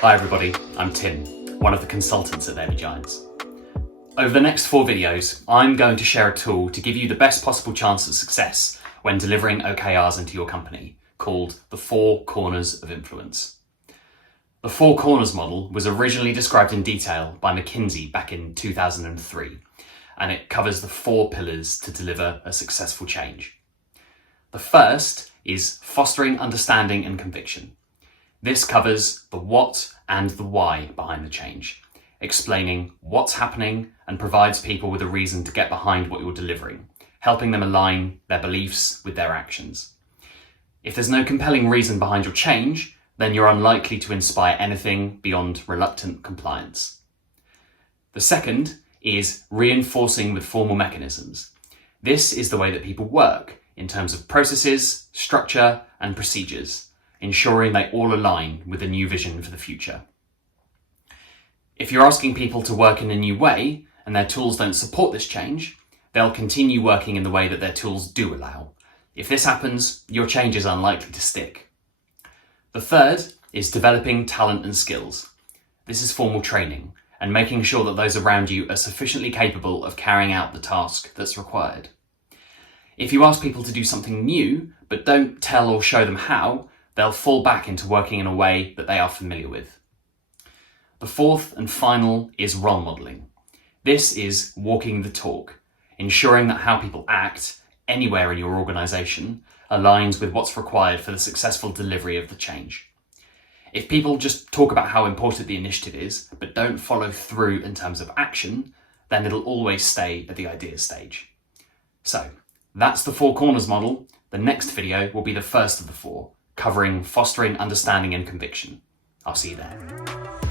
Hi everybody, I'm Tim, one of the consultants at They're the Giants. Over the next 4 videos, I'm going to share a tool to give you the best possible chance of success when delivering OKRs into your company, called the 4 Corners of Influence. The 4 Corners model was originally described in detail by McKinsey back in 2003, and it covers the 4 pillars to deliver a successful change. The first is fostering understanding and conviction. This covers the what and the why behind the change, explaining what's happening and provides people with a reason to get behind what you're delivering, helping them align their beliefs with their actions. If there's no compelling reason behind your change, then you're unlikely to inspire anything beyond reluctant compliance. The second is reinforcing with formal mechanisms. This is the way that people work in terms of processes, structure, and procedures, ensuring they all align with a new vision for the future. If you're asking people to work in a new way and their tools don't support this change, they'll continue working in the way that their tools do allow. If this happens, your change is unlikely to stick. The third is developing talent and skills. This is formal training and making sure that those around you are sufficiently capable of carrying out the task that's required. If you ask people to do something new, but don't tell or show them how, they'll fall back into working in a way that they are familiar with. The fourth and final is role modelling. This is walking the talk, ensuring that how people act anywhere in your organisation aligns with what's required for the successful delivery of the change. If people just talk about how important the initiative is, but don't follow through in terms of action, then it'll always stay at the idea stage. So, that's the 4 Corners model. The next video will be the first of the 4, covering fostering understanding and conviction. I'll see you there.